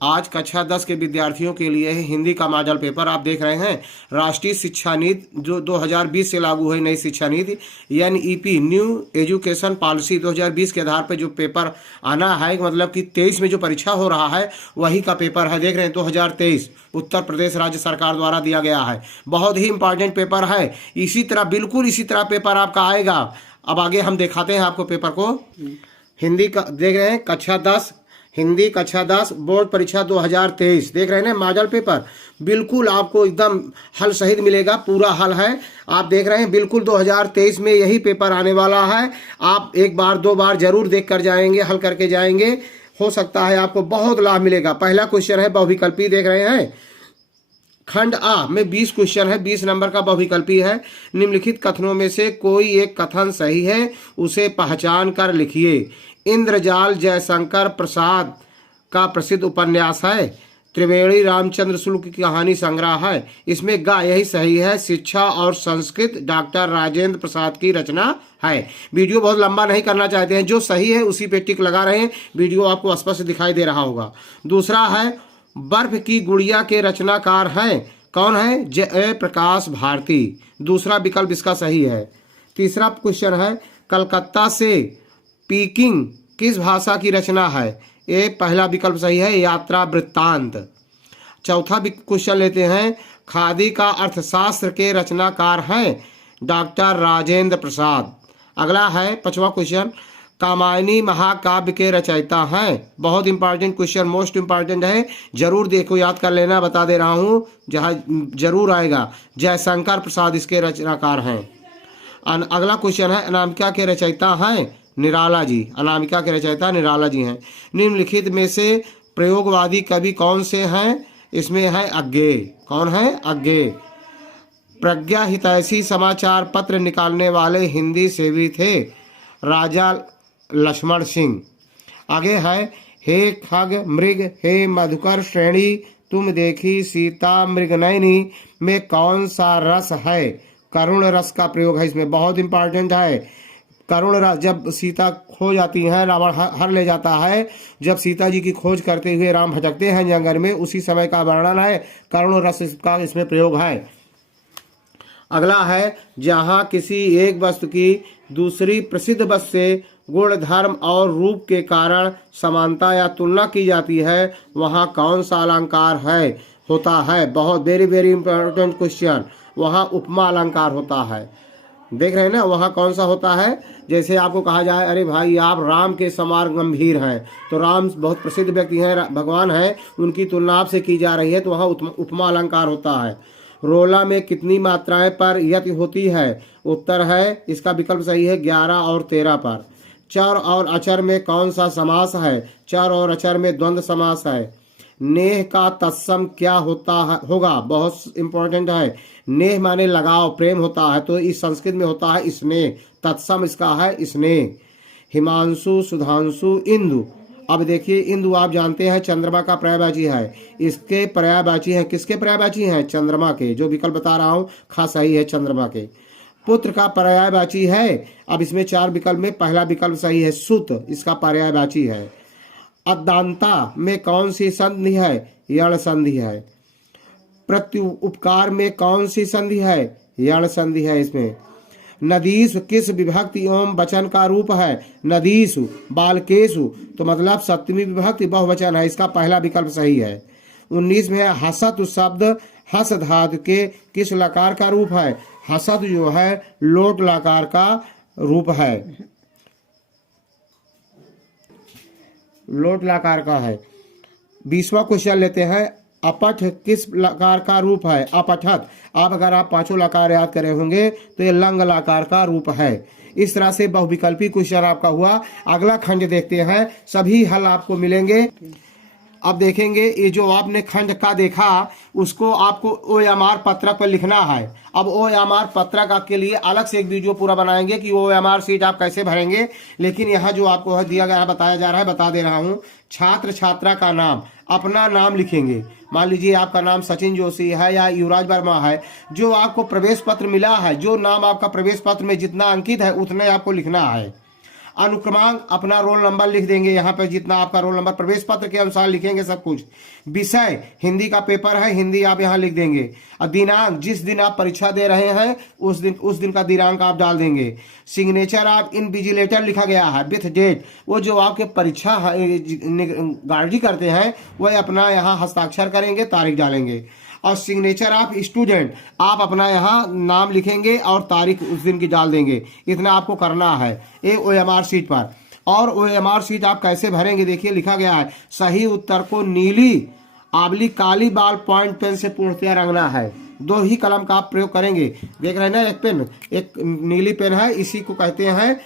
आज कक्षा 10 के विद्यार्थियों के लिए है हिंदी का मॉडल पेपर। आप देख रहे हैं राष्ट्रीय शिक्षा नीति जो 2020 से लागू है, नई शिक्षा नीति NEP न्यू एजुकेशन पॉलिसी 2020 के आधार पर जो पेपर आना है, मतलब कि 23 में जो परीक्षा हो रहा है वही का पेपर है। देख रहे हैं 2023 उत्तर प्रदेश राज्य सरकार द्वारा दिया गया है। बहुत ही इंपॉर्टेंट पेपर है। इसी तरह बिल्कुल इसी तरह पेपर आपका आएगा। अब आगे हम दिखाते हैं आपको पेपर को। हिंदी का देख रहे हैं कक्षा 10 हिंदी कक्षा 10 बोर्ड परीक्षा 2023 देख रहे हैं ना मॉडल पेपर। बिल्कुल आपको एकदम हल सहित मिलेगा, पूरा हल है। आप देख रहे हैं बिल्कुल 2023 में यही पेपर आने वाला है। आप एक बार दो बार जरूर देख कर जाएंगे, हल करके जाएंगे, हो सकता है आपको बहुत लाभ मिलेगा। पहला क्वेश्चन है बहुविकल्पी, देख रहे हैं खंड आ में 20 क्वेश्चन है, 20 नंबर का बहुविकल्पी है। निम्नलिखित कथनों में से कोई एक कथन सही है, उसे पहचान कर लिखिए। इंद्रजाल जयशंकर प्रसाद का प्रसिद्ध उपन्यास है। त्रिवेणी रामचंद्र शुक्ल की कहानी संग्रह है। इसमें गा यही सही है। शिक्षा और संस्कृत डॉक्टर राजेंद्र प्रसाद की रचना है। वीडियो बहुत लंबा नहीं करना चाहते हैं, जो सही है उसी पे टिक लगा रहे हैं। वीडियो आपको स्पष्ट दिखाई दे रहा होगा। दूसरा है बर्फ की गुड़िया के रचनाकार हैं, कौन है? जयप्रकाश भारती। दूसरा विकल्प इसका सही है। तीसरा क्वेश्चन है कलकत्ता से पीकिंग किस भाषा की रचना है? ये पहला विकल्प सही है, यात्रा वृत्तांत। चौथा क्वेश्चन लेते हैं खादी का अर्थशास्त्र के रचनाकार हैं डॉक्टर राजेंद्र प्रसाद। अगला है पांचवा क्वेश्चन कामायनी महाकाव्य के रचयिता हैं। बहुत इंपॉर्टेंट क्वेश्चन, मोस्ट इंपॉर्टेंट है, जरूर देखो, याद कर लेना, बता दे रहा हूँ, जहाँ जरूर आएगा। जयशंकर प्रसाद इसके रचनाकार हैं। अगला क्वेश्चन है अनामिका के रचयिता हैं निराला जी। अनामिका के रचयिता निराला जी हैं। निम्नलिखित में से प्रयोगवादी कवि कौन से हैं? इसमें है अज्ञे। कौन है? अज्ञे। प्रज्ञा हितैषी समाचार पत्र निकालने वाले हिंदी सेवी थे राजा लक्ष्मण सिंह। आगे है हे खग मृग हे मधुकर श्रेणी तुम देखी सीता मृगनयनी में कौन सा रस है? करुण रस का प्रयोग है इसमें। बहुत इंपॉर्टेंट है। करुण रस, जब सीता खो जाती हैं, रावण हर ले जाता है, जब सीता जी की खोज करते हुए राम भटकते हैं जंगल में, उसी समय का वर्णन है। करुण रस का इसमें प्रयोग है। अगला है जहाँ किसी एक वस्तु की दूसरी प्रसिद्ध वस्तु से गुण धर्म और रूप के कारण समानता या तुलना की जाती है, वहाँ कौन सा अलंकार है होता है? बहुत वेरी वेरी इंपॉर्टेंट क्वेश्चन। वहाँ उपमा अलंकार होता है। देख रहे हैं ना, वहाँ कौन सा होता है? जैसे आपको कहा जाए अरे भाई आप राम के समान गंभीर हैं, तो राम बहुत प्रसिद्ध व्यक्ति हैं, भगवान हैं, उनकी तुलना आपसे की जा रही है, तो वहाँ उपमा अलंकार होता है। रोला में कितनी मात्राएं पर यति होती है? उत्तर है इसका विकल्प सही है 11 और 13 पर। चर और अचर में कौन सा समास है? चर और अचर में द्वंद्व समास है। नेह का तत्सम क्या होता है होगा? बहुत इंपॉर्टेंट है। नेह माने लगाव, प्रेम होता है, तो इस संस्कृत में होता है स्नेह। तत्सम इसका है स्नेह। हिमांशु सुधांशु इंदु। अब देखिए इंदु आप जानते हैं चंद्रमा का पर्यायवाची है। इसके पर्यायवाची हैं, किसके पर्यायवाची हैं? चंद्रमा के। जो विकल्प बता रहा हूँ खास सही है, चंद्रमा के। पुत्र का पर्यायवाची है। अब इसमें 4 विकल्प में पहला विकल्प सही है, सुत इसका पर्यायवाची है। अदांता में कौन सी संधि है? यण संधि है। प्रत्युपकार में कौन सी संधि है? यण संधि है इसमें। नदीसु किस विभक्ति एवं वचन का रूप है? नदीसु बालकेशु, तो मतलब सप्तमी विभक्ति बहुवचन है, इसका पहला विकल्प सही है। 19 में हसत शब्द हस धातु के किस लकार का रूप है? हसत जो है लोट लकार का रूप है, लोट लकार का है। 20वां क्वेश्चन लेते हैं अपठ किस लकार का रूप है? अपठत। आप अगर आप पांचों लकार याद करे होंगे तो ये लंग लकार का रूप है। इस तरह से बहुविकल्पी क्वेश्चन आपका हुआ। अगला खंड देखते हैं, सभी हल आपको मिलेंगे। अब देखेंगे ये जो आपने खंड का देखा उसको आपको OMR पत्रक पर लिखना है। अब OMR पत्रक के लिए अलग से एक वीडियो पूरा बनाएंगे कि OMR सीट आप कैसे भरेंगे, लेकिन यहाँ जो आपको दिया गया है, बताया जा रहा है, बता दे रहा हूँ। छात्र छात्रा का नाम, अपना नाम लिखेंगे। मान लीजिए आपका नाम सचिन जोशी है या युवराज वर्मा है, जो आपको प्रवेश पत्र मिला है, जो नाम आपका प्रवेश पत्र में जितना अंकित है उतने आपको लिखना है। अनुक्रमांक अपना रोल नंबर लिख देंगे, यहाँ पे जितना आपका रोल नंबर प्रवेश पत्र के अनुसार लिखेंगे सब कुछ। विषय हिंदी का पेपर है, हिंदी आप यहाँ लिख देंगे। और दिनांक, जिस दिन आप परीक्षा दे रहे हैं उस दिन का दिनांक आप डाल देंगे। सिग्नेचर आप इनविजिलेटर लिखा गया है विथ डेट, वो जो आपके परीक्षा गार्डी करते हैं वह अपना यहाँ हस्ताक्षर करेंगे, तारीख डालेंगे। और सिग्नेचर आप स्टूडेंट, आप अपना यहाँ नाम लिखेंगे और तारीख उस दिन की डाल देंगे। इतना आपको करना है OMR शीट पर। और OMR शीट आप कैसे भरेंगे, देखिए लिखा गया है सही उत्तर को नीली काली बॉल पॉइंट पेन से पूर्णतया रंगना है। 2 ही कलम का आप प्रयोग करेंगे। देख रहे हैं ना, एक पेन, एक नीली पेन है, इसी को कहते हैं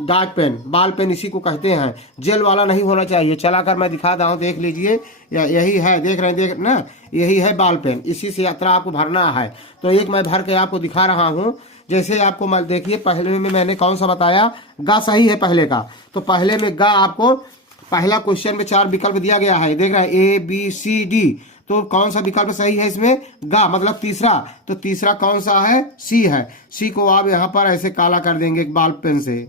डार्क पेन, बाल पेन इसी को कहते हैं। जेल वाला नहीं होना चाहिए। चलाकर मैं दिखा रहा हूँ, देख लीजिए, यही है, देख रहे हैं, देख ना, यही है बाल पेन, इसी से यात्रा आपको भरना है। तो एक मैं भर के आपको दिखा रहा हूँ। जैसे आपको देखिए, पहले में मैंने कौन सा बताया, गा सही है पहले का। तो पहले में गा आपको पहला क्वेश्चन में 4 विकल्प दिया गया है, देख रहे हैं ABCD। तो कौन सा विकल्प सही है इसमें, गा, मतलब तीसरा। तो तीसरा कौन सा है, सी है। सी को आप यहाँ पर ऐसे काला कर देंगे एक बाल पेन से,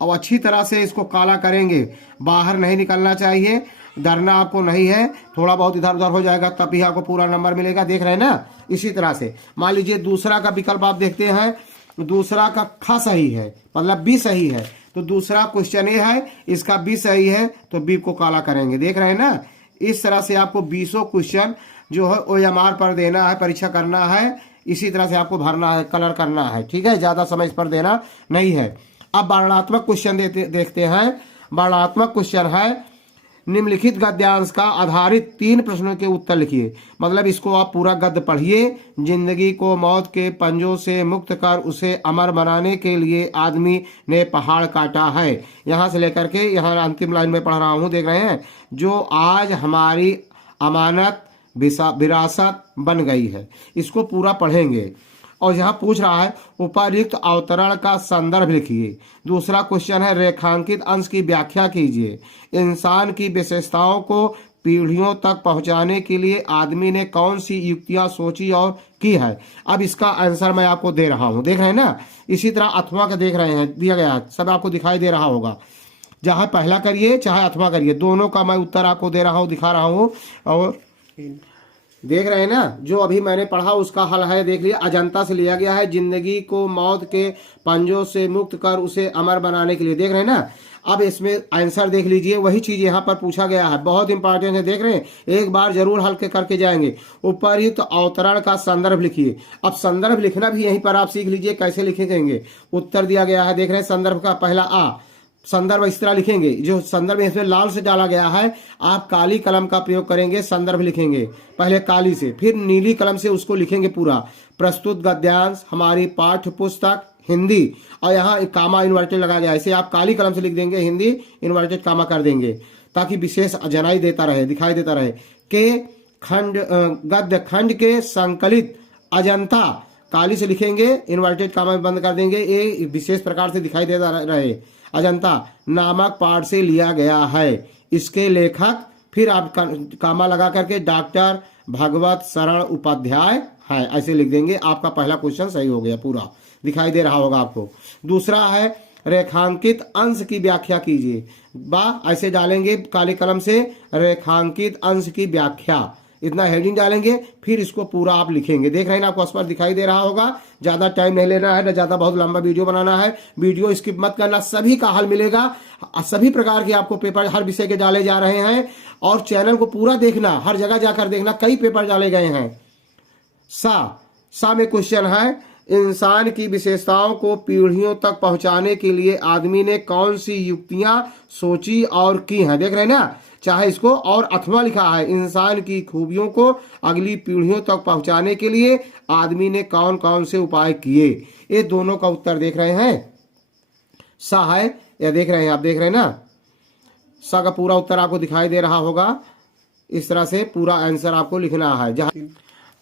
और अच्छी तरह से इसको काला करेंगे। बाहर नहीं निकलना चाहिए, डरना आपको नहीं है। थोड़ा बहुत इधर उधर हो जाएगा तब भी आपको पूरा नंबर मिलेगा, देख रहे हैं ना। इसी तरह से मान लीजिए दूसरा का विकल्प आप देखते हैं, दूसरा का ख सही है, मतलब बी सही है। तो दूसरा क्वेश्चन ये है, इसका बी सही है, तो बी को काला करेंगे, देख रहे हैं ना। इस तरह से आपको 20 क्वेश्चन जो है OMR पर देना है, परीक्षा करना है। इसी तरह से आपको भरना है, कलर करना है, ठीक है, ज्यादा समय इस पर देना नहीं है। अब वर्णनात्मक क्वेश्चन देखते हैं। वर्णनात्मक क्वेश्चन है, निम्नलिखित गद्यांश का आधारित 3 प्रश्नों के उत्तर लिखिए। मतलब इसको आप पूरा गद्य पढ़िए। जिंदगी को मौत के पंजों से मुक्त कर उसे अमर बनाने के लिए आदमी ने पहाड़ काटा है। यहाँ से लेकर के यहाँ अंतिम लाइन में पढ़ रहा हूँ, देख रहे हैं, जो आज हमारी अमानत विरासत बन गई है। इसको पूरा पढ़ेंगे। और यहाँ पूछ रहा है उपर्युक्त अवतरण का संदर्भ लिखिए। दूसरा क्वेश्चन है रेखांकित अंश की व्याख्या कीजिए। इंसान की विशेषताओं को पीढ़ियों तक पहुंचाने के लिए आदमी ने कौन सी युक्तियां सोची और की है। अब इसका आंसर मैं आपको दे रहा हूं, देख रहे हैं ना। इसी तरह अथवा का देख रहे हैं, दिया गया है, सब आपको दिखाई दे रहा होगा। चाहे पहला करिए चाहे अथवा करिए, दोनों का मैं उत्तर आपको दे रहा हूँ, दिखा रहा हूँ। और देख रहे हैं ना, जो अभी मैंने पढ़ा उसका हल है, देख लिया, अजंता से लिया गया है। जिंदगी को मौत के पंजों से मुक्त कर उसे अमर बनाने के लिए, देख रहे हैं ना। अब इसमें आंसर देख लीजिए, वही चीज यहाँ पर पूछा गया है, बहुत इंपॉर्टेंट है, देख रहे हैं, एक बार जरूर हल करके जाएंगे। उपर्युक्त अवतरण का संदर्भ लिखिए। अब संदर्भ लिखना भी यहीं पर आप सीख लीजिए कैसे लिखेंगे। उत्तर दिया गया है, देख रहे हैं, संदर्भ का पहला आ। संदर्भ इस तरह लिखेंगे, जो संदर्भ इसमें लाल से डाला गया है, आप काली कलम का प्रयोग करेंगे, संदर्भ लिखेंगे पहले काली से, फिर नीली कलम से उसको लिखेंगे पूरा। प्रस्तुत गद्यांश हमारी पाठ्य पुस्तक हिंदी, और यहाँ एक कामा इन्वर्टेड लगा गया, इसे आप काली कलम से लिख देंगे, हिंदी इन्वर्टेड कामा कर देंगे, ताकि विशेष जनाई देता रहे, दिखाई देता रहे। के खंड गद्य खंड के संकलित अजंता, काली से लिखेंगे, इन्वर्टेड कामा बंद कर देंगे, ये विशेष प्रकार से दिखाई देता रहे। अजंता नामक पाठ से लिया गया है। इसके लेखक, फिर आप कामा लगा करके डॉक्टर भगवत शरण उपाध्याय है, ऐसे लिख देंगे। आपका पहला क्वेश्चन सही हो गया, पूरा दिखाई दे रहा होगा आपको। दूसरा है रेखांकित अंश की व्याख्या कीजिए। ऐसे डालेंगे काली कलम से, रेखांकित अंश की व्याख्या, इतना हेडिंग डालेंगे, फिर इसको पूरा आप लिखेंगे। देख रहे हैं ना, आपको स्पष्ट दिखाई दे रहा होगा। ज्यादा टाइम नहीं लेना है, ना ज्यादा बहुत लंबा वीडियो बनाना है। वीडियो स्किप मत करना, सभी का हल मिलेगा। सभी प्रकार के आपको पेपर हर विषय के डाले जा रहे हैं, और चैनल को पूरा देखना, हर जगह जाकर देखना, कई पेपर डाले गए हैं। सा में क्वेश्चन है, इंसान की विशेषताओं को पीढ़ियों तक पहुंचाने के लिए आदमी ने कौन सी युक्तियां सोची और की हैं। देख रहे हैं ना, चाहे इसको, और अथवा लिखा है, इंसान की खूबियों को अगली पीढ़ियों तक पहुंचाने के लिए आदमी ने कौन कौन से उपाय किए। ये दोनों का उत्तर देख रहे हैं, सा है, या देख रहे हैं आप, देख रहे हैं ना, सा का पूरा उत्तर आपको दिखाई दे रहा होगा। इस तरह से पूरा आंसर आपको लिखना है। जहाँ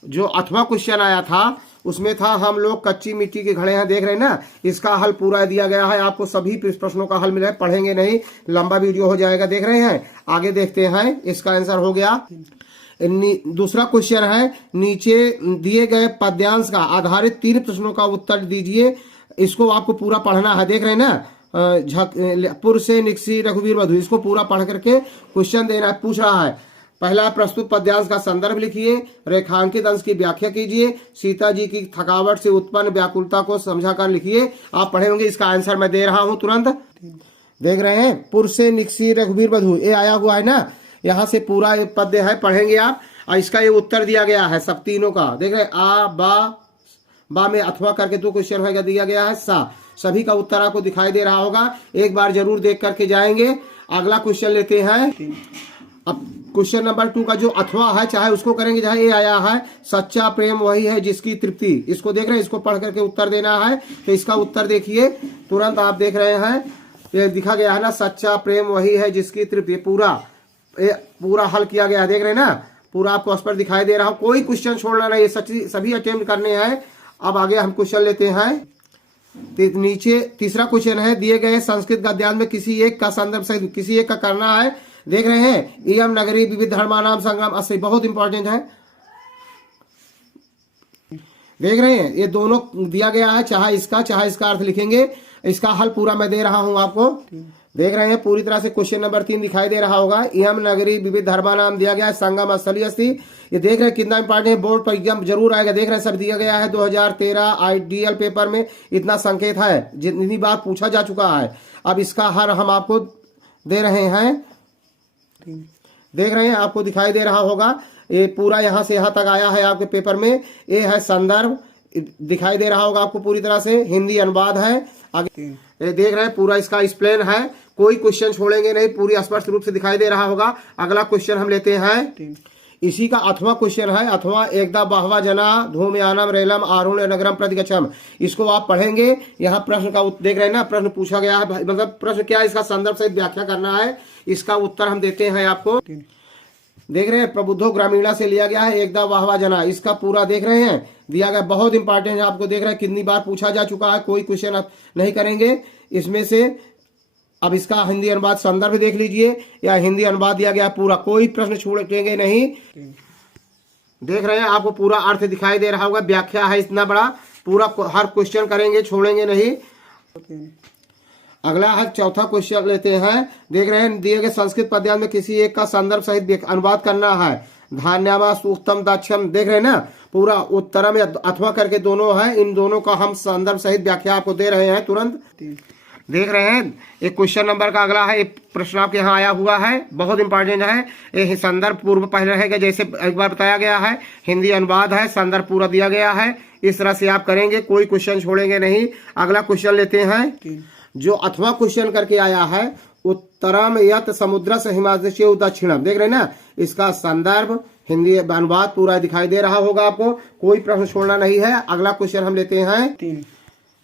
जो अथवा क्वेश्चन आया था उसमें था हम लोग कच्ची मिट्टी के घड़े हैं, देख रहे हैं ना, इसका हल पूरा दिया गया है। आपको सभी प्रश्नों का हल मिला है, पढ़ेंगे नहीं, लंबा वीडियो हो जाएगा, देख रहे हैं। आगे देखते हैं, इसका आंसर हो गया। दूसरा क्वेश्चन है, नीचे दिए गए पद्यांश का आधारित 3 प्रश्नों का उत्तर दीजिए। इसको आपको पूरा पढ़ना है, देख रहे हैं ना, पुर से निकसी रघुवीर वधु, इसको पूरा पढ़ करके क्वेश्चन देना है। पूछ रहा है पहला, प्रस्तुत पद्यांश का संदर्भ लिखिए, रेखांकित अंश की व्याख्या कीजिए, सीता जी की थकावट से उत्पन्न व्याकुलता को समझाकर लिखिए। आप पढ़े होंगे, इसका आंसर मैं दे रहा हूं तुरंत। देख रहे हैं, पुर से निकसी रघुवीर वधु, ये आया हुआ है ना, यहाँ से पूरा ये पद्य है, पढ़ेंगे आप। और इसका ये उत्तर दिया गया है सब तीनों का, देख रहे हैं, आ बा में अथवा करके 2 क्वेश्चन है दिया गया है, सा, सभी का उत्तर आपको दिखाई दे रहा होगा। एक बार जरूर देख करके जाएंगे। अगला क्वेश्चन लेते हैं। अब क्वेश्चन नंबर 2 का जो अथवा है, चाहे उसको करेंगे, चाहे ये आया है, सच्चा प्रेम वही है जिसकी तृप्ति, इसको देख रहे हैं, इसको पढ़ करके उत्तर देना है। तो इसका उत्तर देखिए तुरंत, आप देख रहे हैं, ये दिखा गया है ना, सच्चा प्रेम वही है जिसकी तृप्ति, पूरा हल किया गया है, देख रहे हैं ना, पूरा आपको स्पष्ट दिखाई दे रहा हो। कोई क्वेश्चन छोड़ना नहीं, सभी अटेम्प्ट करने हैं। अब आगे हम क्वेश्चन लेते हैं। नीचे तीसरा क्वेश्चन है, दिए गए संस्कृत गद्यांश में किसी एक का संदर्भ सहित किसी एक का करना है। देख रहे हैं, इयम नगरी विविध धर्मानाम संग्राम अस्ति, बहुत इंपॉर्टेंट है। देख रहे हैं, ये दोनों दिया गया है, चाहे इसका अर्थ लिखेंगे। इसका हल पूरा मैं दे रहा हूं आपको। देख रहे हैं, पूरी तरह से क्वेश्चन नंबर 3 दिखाई दे रहा होगा। इयम नगरी विविध धर्मानाम दिया गया है, संगम स्थली अस्ति। ये देख रहे हैं कितना इंपॉर्टेंट है, बोर्ड पर एग्जाम जरूर आएगा। देख रहे हैं, सब दिया गया है 2013 आईडीएल पेपर में, इतना संकेत है, जितनी बार पूछा जा चुका है। अब इसका हल हम आपको दे रहे हैं। देख रहे हैं, आपको दिखाई दे रहा होगा, ये पूरा यहाँ से यहाँ तक आया है आपके पेपर में। ये है संदर्भ, दिखाई दे रहा होगा आपको पूरी तरह से, हिंदी अनुवाद है। आगे ये देख रहे हैं, पूरा इसका एक्सप्लेन है, कोई क्वेश्चन छोड़ेंगे नहीं, पूरी स्पष्ट रूप से दिखाई दे रहा होगा। अगला क्वेश्चन हम लेते हैं, इसी का अथवा क्वेश्चन है। अथवा एकदा बाहवा जना धूमयानम रेलम आरूढ़ नगरम प्रतिगच्छम, इसको आप पढ़ेंगे। यहाँ प्रश्न का देख रहे हैं ना, प्रश्न पूछा गया है, मतलब प्रश्न क्या है, इसका संदर्भ सहित व्याख्या करना है। इसका उत्तर हम देते हैं आपको। देख रहे हैं, प्रबुद्धो ग्रामीणा से लिया गया है, एकदा वाहवा जना, इसका पूरा देख रहे हैं दिया गया, बहुत इंपॉर्टेंट है। आपको देख रहे हैं कितनी बार पूछा जा चुका है, कोई क्वेश्चन आप नहीं करेंगे इसमें से। अब इसका हिंदी अनुवाद संदर्भ देख लीजिए, या हिंदी अनुवाद दिया गया पूरा, कोई प्रश्न छोड़ेंगे नहीं। देख रहे हैं, आपको पूरा अर्थ दिखाई दे रहा होगा, व्याख्या है इतना बड़ा, पूरा हर क्वेश्चन करेंगे, छोड़ेंगे नहीं। अगला है चौथा क्वेश्चन लेते हैं। देख रहे हैं, दिए गए संस्कृत पद्यांश में किसी एक का संदर्भ सहित अनुवाद करना है। धान्यावा सूक्तम दाक्षम, देख रहे हैं ना, पूरा उत्तरम या अथवा करके दोनों है, इन दोनों का हम संदर्भ सहित व्याख्या आपको दे रहे हैं तुरंत। देख रहे हैं, एक क्वेश्चन नंबर का अगला है, एक प्रश्न आपके यहाँ आया हुआ है, बहुत इंपॉर्टेंट है। ये संदर्भ पूर्व पहले रहेगा, जैसे एक बार बताया गया है, हिंदी अनुवाद है, संदर्भ पूरा दिया गया है। इस तरह से आप करेंगे, कोई क्वेश्चन छोड़ेंगे नहीं। अगला क्वेश्चन लेते हैं, जो अथवा क्वेश्चन करके आया है, उत्तरम यत समुद्र से हिमालय दक्षिणम, देख रहे हैं ना, इसका संदर्भ हिंदी अनुवाद पूरा दिखाई दे रहा होगा आपको, कोई प्रश्न छोड़ना नहीं है। अगला क्वेश्चन हम लेते हैं।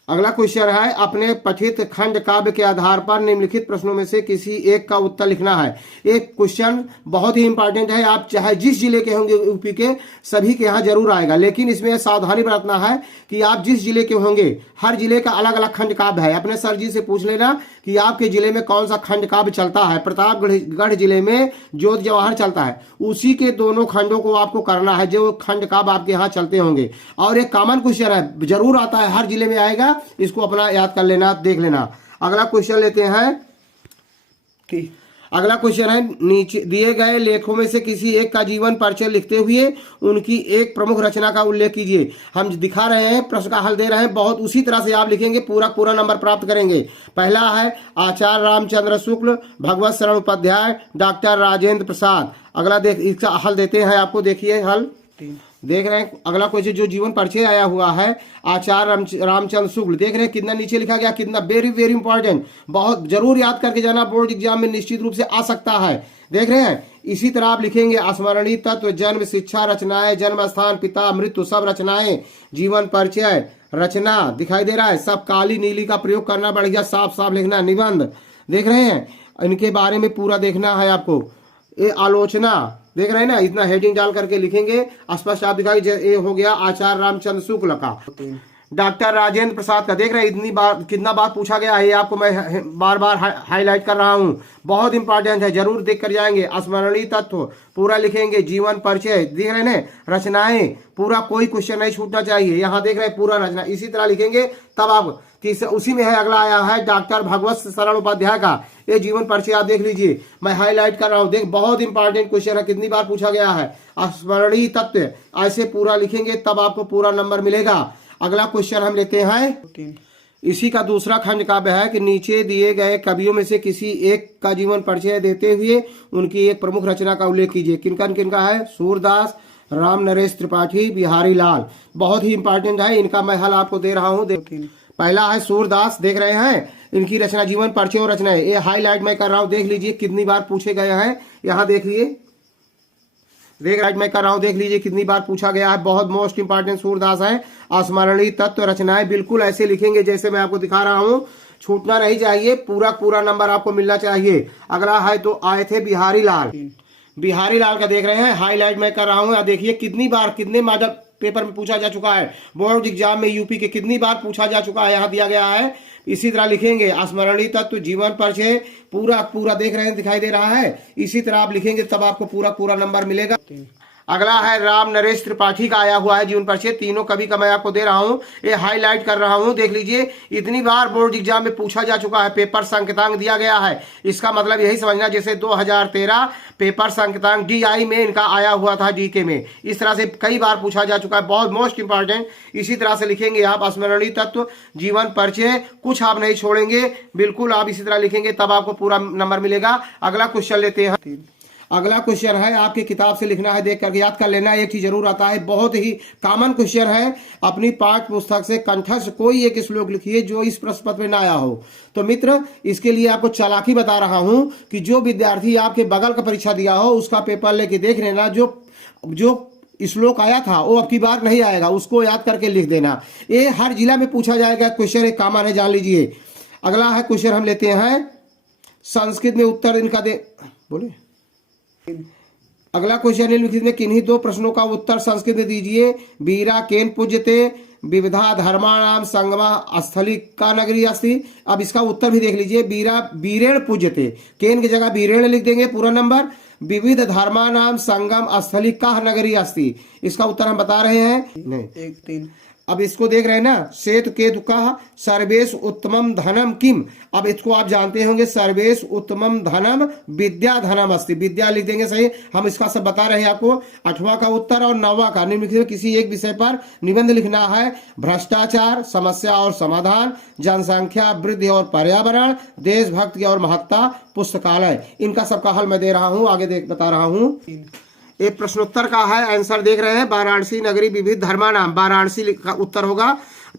अगला क्वेश्चन है, अपने पठित खंड काव्य के आधार पर निम्नलिखित प्रश्नों में से किसी एक का उत्तर लिखना है। एक क्वेश्चन बहुत ही इंपॉर्टेंट है, आप चाहे जिस जिले के होंगे यूपी के, सभी के यहाँ जरूर आएगा, लेकिन इसमें सावधानी बरतना है कि आप जिस जिले के होंगे, हर जिले का अलग अलग खंड काव्य है। अपने सर जी से पूछ लेना कि आपके जिले में कौन सा खंड काव्य चलता है। प्रतापगढ़ जिले में जोत जवाहर चलता है, उसी के दोनों खंडों को आपको करना है, जो खंड काव्य आपके यहाँ चलते होंगे। और एक कॉमन क्वेश्चन है, जरूर आता है, हर जिले में आएगा, इसको अपना याद कर लेना, देख लेना। अगला क्वेश्चन लेते हैं। अगला क्वेश्चन है, नीचे दिए गए लेखों में से किसी एक का जीवन परिचय लिखते हुए उनकी एक प्रमुख रचना का उल्लेख कीजिए। हम दिखा रहे हैं, प्रश्न का हल दे रहे हैं, बहुत उसी तरह से आप लिखेंगे, पूरा नंबर प्राप्त करेंगे। पहला है आचार्य रामचंद्र शुक्ल, भगवत शरण उपाध्याय, डॉक्टर राजेंद्र प्रसाद। अगला इसका हल देते हैं आपको, देखिए हल देख रहे हैं। अगला क्वेश्चन जो जीवन परिचय आया हुआ है, आचार्य रामचंद्र शुक्ल, देख रहे हैं कितना नीचे लिखा गया, कितना वेरी वेरी इंपॉर्टेंट, बहुत जरूर याद करके जाना, बोर्ड एग्जाम में निश्चित रूप से आ सकता है। देख रहे हैं, इसी तरह आप लिखेंगे स्मरणीय तत्व, जन्म, शिक्षा, रचनाएं, जन्म स्थान, पिता, मृत्यु, सब रचनाएं, जीवन परिचय, रचना दिखाई दे रहा है, सब काली नीली का प्रयोग करना, बढ़िया साफ साफ लिखना, निबंध देख रहे हैं, इनके बारे में पूरा देखना है आपको। ये आलोचना देख रहे हैं ना, इतना हेडिंग डाल करके लिखेंगे, स्पष्ट आप दिखाई, ये हो गया आचार्य रामचंद्र शुक्ल का। डॉक्टर राजेंद्र प्रसाद का। देख रहे हैं इतनी बार कितना बार पूछा गया है, ये आपको मैं बार बार हाईलाइट कर रहा हूँ, बहुत इंपॉर्टेंट है, जरूर देख कर जाएंगे। स्मरणीय तत्व पूरा लिखेंगे, जीवन परिचय देख रहे हैं, रचनाएं पूरा, कोई क्वेश्चन नहीं छूटना चाहिए। यहाँ देख रहे हैं पूरा रचना इसी तरह लिखेंगे तब आप उसी में है। अगला आया है डॉक्टर भगवत शरण उपाध्याय का, ये जीवन परिचय आप देख लीजिए, मैं हाईलाइट कर रहा हूँ। देख बहुत इंपॉर्टेंट क्वेश्चन है, कितनी बार पूछा गया है। स्मरणीय तत्व ऐसे पूरा लिखेंगे तब आपको पूरा नंबर मिलेगा। अगला क्वेश्चन हम लेते हैं, इसी का दूसरा खंड काव्य है कि नीचे दिए गए कवियों में से किसी एक का जीवन परिचय देते हुए उनकी एक प्रमुख रचना का उल्लेख कीजिए। किनका है? सूरदास, राम नरेश त्रिपाठी, बिहारी लाल। बहुत ही इंपॉर्टेंट है, इनका मैं हल आपको दे रहा हूँ। पहला है सूरदास, देख रहे हैं इनकी रचना जीवन परिचय और रचना है, ये हाईलाइट मैं कर रहा हूँ, देख लीजिए कितनी बार पूछे गए हैं। यहाँ देखिए, मैं कर रहा हूँ, देख लीजिए कितनी बार पूछा गया है, बहुत मोस्ट इंपॉर्टेंट सूरदास है। स्मरणीय तत्व रचनाएं बिल्कुल ऐसे लिखेंगे जैसे मैं आपको दिखा रहा हूँ, छूटना नहीं चाहिए, पूरा नंबर आपको मिलना चाहिए। अगला है तो आए थे बिहारी लाल, बिहारी लाल का देख रहे हैं, हाईलाइट मैं कर रहा हूँ। देखिए कितनी बार कितने मॉडल पेपर में पूछा जा चुका है, बोर्ड एग्जाम में यूपी के कितनी बार पूछा जा चुका है, यहाँ दिया गया है। इसी तरह लिखेंगे स्मरणीय तत्व जीवन परिचय पूरा देख रहे हैं, दिखाई दे रहा है, इसी तरह आप लिखेंगे तब आपको पूरा नंबर मिलेगा। अगला है राम नरेश त्रिपाठी का आया हुआ है जीवन परिचय, तीनों कवि का मैं आपको दे रहा हूँ, ये हाईलाइट कर रहा हूँ। देख लीजिए इतनी बार बोर्ड एग्जाम में पूछा जा चुका है, पेपर संकेतांक दिया गया है, इसका मतलब यही समझना जैसे 2013 पेपर संकेतांक DI में इनका आया हुआ था, DK में, इस तरह से कई बार पूछा जा चुका है, बहुत मोस्ट इंपॉर्टेंट। इसी तरह से लिखेंगे आप स्मरणीय तत्व जीवन परिचय, कुछ आप नहीं छोड़ेंगे, बिल्कुल आप इसी तरह लिखेंगे तब आपको पूरा नंबर मिलेगा। अगला क्वेश्चन लेते हैं, अगला क्वेश्चन है आपकी किताब से लिखना है, देख करके याद कर लेना, एक चीज जरूर आता है, बहुत ही कॉमन क्वेश्चन है। अपनी पाठ्य पुस्तक से कंठस्थ कोई एक श्लोक लिखिए जो इस प्रश्न पत्र में ना आया हो। तो मित्र इसके लिए आपको चालाकी बता रहा हूं कि जो विद्यार्थी आपके बगल का परीक्षा दिया हो उसका पेपर लेके देख लेना, जो श्लोक आया था वो अब की बार नहीं आएगा, उसको याद करके लिख देना। ये हर जिला में पूछा जाएगा, क्वेश्चन एक कॉमन है, जान लीजिए। अगला है क्वेश्चन हम लेते हैं संस्कृत में उत्तर इनका दे बोले। अगला क्वेश्चन निम्नलिखित में किन्हीं दो प्रश्नों का उत्तर संस्कृत में दीजिए। बीरा केन पूज्यते विविधा धर्माणाम संगमा स्थली का नगरी अस्ति। अब इसका उत्तर भी देख लीजिए, बीरा बीरेण पूज्यते, केन की जगह बीरेण लिख देंगे पूरा नंबर। विविध धर्माणाम संगम स्थली का नगरी अस्ति, इसका उत्तर हम बता रहे हैं नहीं 1-3। अब इसको देख रहे हैं ना, श्वेत केतु का सर्वेश उत्तमम धनम किम। अब इसको आप जानते होंगे, सर्वेश उत्तमम धनम विद्या धनम अस्ति, विद्या लिख देंगे सही, हम इसका सब बता रहे हैं आपको। 8वां का उत्तर और 9वां का निम्नलिखित में किसी एक विषय पर निबंध लिखना है। भ्रष्टाचार समस्या और समाधान, जनसंख्या वृद्धि और पर्यावरण, देशभक्ति और महत्ता, पुस्तकालय। इनका सबका हल मैं दे रहा हूँ, आगे बता रहा हूँ। एक प्रश्नोत्तर का है, आंसर देख रहे हैं, वाराणसी नगरी विविध धर्माणाम, वाराणसी का उत्तर होगा।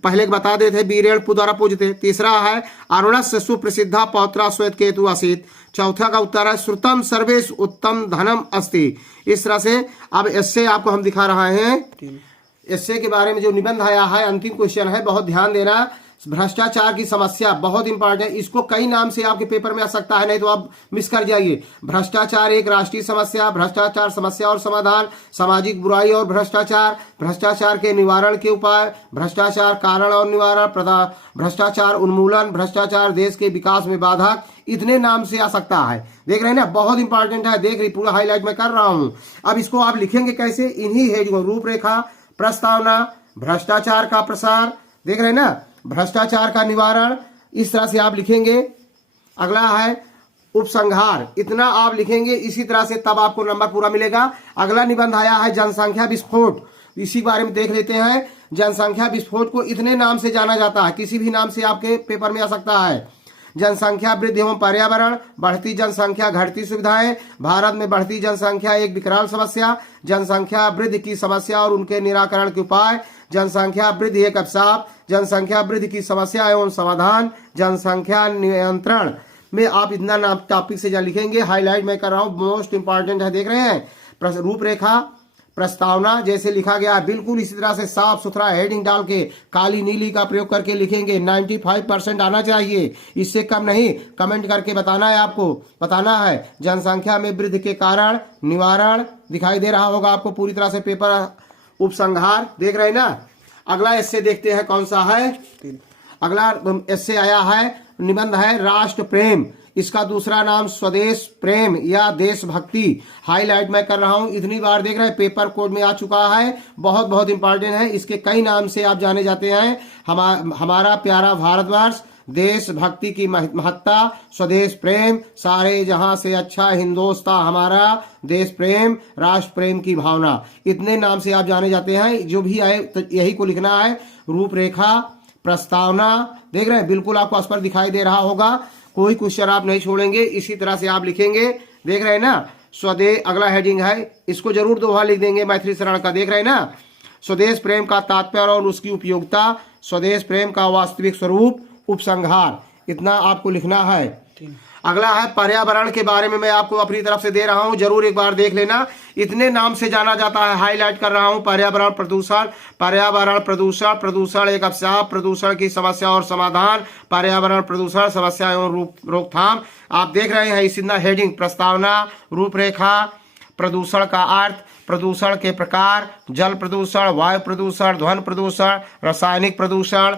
पहले बता देते बीरेण द्वारा पूजते। तीसरा है अरुणस्य सुप्रसिद्धा पौत्रा श्वेत केतु आसीत। चौथा का उत्तर है श्रुतम सर्वेश उत्तम धनम अस्ति। इस तरह से अब इससे आपको हम दिखा रहे हैं, इससे के बारे में जो निबंध आया है, अंतिम क्वेश्चन है, बहुत ध्यान देना। भ्रष्टाचार की समस्या बहुत इंपॉर्टेंट है, इसको कई नाम से आपके पेपर में आ सकता है, नहीं तो आप मिस कर जाइए। भ्रष्टाचार एक राष्ट्रीय समस्या, भ्रष्टाचार समस्या और समाधान, सामाजिक बुराई और भ्रष्टाचार, भ्रष्टाचार के निवारण के उपाय, भ्रष्टाचार कारण और निवारण, भ्रष्टाचार उन्मूलन, भ्रष्टाचार देश के विकास में बाधक, इतने नाम से आ सकता है। देख रहे हैं ना, बहुत इंपॉर्टेंट है, देख रही पूरा हाईलाइट मैं कर रहा हूं। अब इसको आप लिखेंगे कैसे, इन्हीं हेडिंग, रूपरेखा, प्रस्तावना, भ्रष्टाचार का प्रसार, देख रहे हैं ना, भ्रष्टाचार का निवारण, इस तरह से आप लिखेंगे। अगला है उपसंहार, इतना आप लिखेंगे इसी तरह से, तब आपको नंबर पूरा मिलेगा। अगला निबंध आया है जनसंख्या विस्फोट, इसी बारे में देख लेते हैं। जनसंख्या विस्फोट को इतने नाम से जाना जाता है, किसी भी नाम से आपके पेपर में आ सकता है। जनसंख्या वृद्धि एवं पर्यावरण, बढ़ती जनसंख्या घटती सुविधाएं, भारत में बढ़ती जनसंख्या एक विकराल समस्या, जनसंख्या वृद्धि की समस्या और उनके निराकरण के उपाय, जनसंख्या वृद्धि एक अभिशाप, जनसंख्या वृद्धि की समस्या एवं समाधान, जनसंख्या नियंत्रण में आप इतना नाम टॉपिक से जहाँ लिखेंगे, हाईलाइट मैं कर रहा हूँ, मोस्ट इंपॉर्टेंट है। देख रहे हैं रूपरेखा, प्रस्तावना जैसे लिखा गया है, बिल्कुल इसी तरह से साफ सुथरा हेडिंग डाल के काली नीली का प्रयोग करके लिखेंगे। 95% आना चाहिए, इससे कम नहीं। कमेंट करके बताना है, आपको बताना है। जनसंख्या में वृद्धि के कारण निवारण दिखाई दे रहा होगा आपको पूरी तरह से पेपर। उपसंहार देख रहे हैं ना, अगला एस्से देखते हैं कौन सा है। अगला एस्से आया है, निबंध है राष्ट्र प्रेम। इसका दूसरा नाम स्वदेश प्रेम या देशभक्ति। हाईलाइट मैं कर रहा हूं, इतनी बार देख रहे हैं, पेपर कोड में आ चुका है, बहुत बहुत इंपॉर्टेंट है। इसके कई नाम से आप जाने जाते हैं। हमारा प्यारा भारतवर्ष, देशभक्ति की महत्ता, स्वदेश प्रेम, सारे जहां से अच्छा हिंदुस्तान हमारा, देश प्रेम, राष्ट्र प्रेम की भावना, इतने नाम से आप जाने जाते हैं। जो भी आए तो यही को लिखना है। रूपरेखा, प्रस्तावना, देख रहे हैं, बिल्कुल आपको स्पष्ट दिखाई दे रहा होगा, कोई क्वेश्चन आप नहीं छोड़ेंगे, इसी तरह से आप लिखेंगे। देख रहे हैं ना, स्वदेश, अगला हेडिंग है, इसको जरूर दोहा लिख देंगे मैथिली शरण का। देख रहे हैं ना, स्वदेश प्रेम का तात्पर्य और उसकी उपयोगिता, स्वदेश प्रेम का वास्तविक स्वरूप, उपसंहार, इतना आपको लिखना है। अगला है पर्यावरण के बारे में मैं आपको अपनी तरफ से दे रहा हूं, जरूर एक बार देख लेना। इतने नाम से जाना जाता है, हाईलाइट कर रहा हूं। पर्यावरण प्रदूषण, पर्यावरण प्रदूषण, प्रदूषण एक अभिशाप, प्रदूषण की समस्या और समाधान, पर्यावरण प्रदूषण समस्या एवं रोकथाम। आप देख रहे हैं इसी हेडिंग, प्रस्तावना, रूपरेखा, प्रदूषण का अर्थ, प्रदूषण के प्रकार, जल प्रदूषण, वायु प्रदूषण, ध्वनि प्रदूषण, रासायनिक प्रदूषण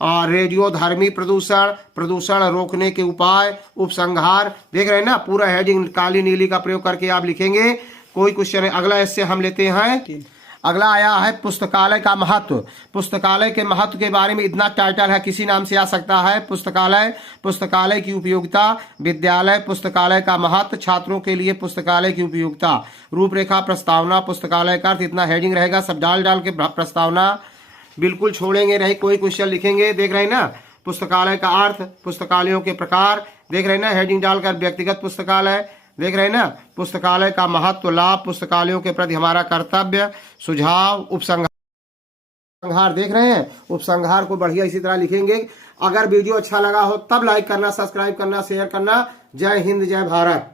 और रेडियोधर्मी प्रदूषण, प्रदूषण रोकने के उपाय, उपसंहार। देख रहे हैं ना, पूरा हेडिंग काली नीली का प्रयोग करके आप लिखेंगे, कोई क्वेश्चन है। अगला इससे हम लेते हैं, अगला आया है पुस्तकालय का महत्व। पुस्तकालय के महत्व के बारे में इतना टाइटल है, किसी नाम से आ सकता है। पुस्तकालय, पुस्तकालय की उपयोगिता, विद्यालय, पुस्तकालय का महत्व, छात्रों के लिए पुस्तकालय की उपयोगिता, रूपरेखा, प्रस्तावना, पुस्तकालय का अर्थ, इतना हेडिंग रहेगा। सब डाल डाल के प्रस्तावना बिल्कुल छोड़ेंगे नहीं, कोई क्वेश्चन लिखेंगे। देख रहे हैं ना, पुस्तकालय का अर्थ, पुस्तकालयों के प्रकार, देख रहे हैं ना, हेडिंग डालकर व्यक्तिगत पुस्तकालय, देख रहे हैं ना, पुस्तकालय का महत्व, लाभ, पुस्तकालयों के प्रति हमारा कर्तव्य, सुझाव, उपसंहार, देख रहे हैं, उपसंहार को बढ़िया इसी तरह लिखेंगे। अगर वीडियो अच्छा लगा हो तब लाइक करना, सब्सक्राइब करना, शेयर करना। जय हिंद, जय भारत।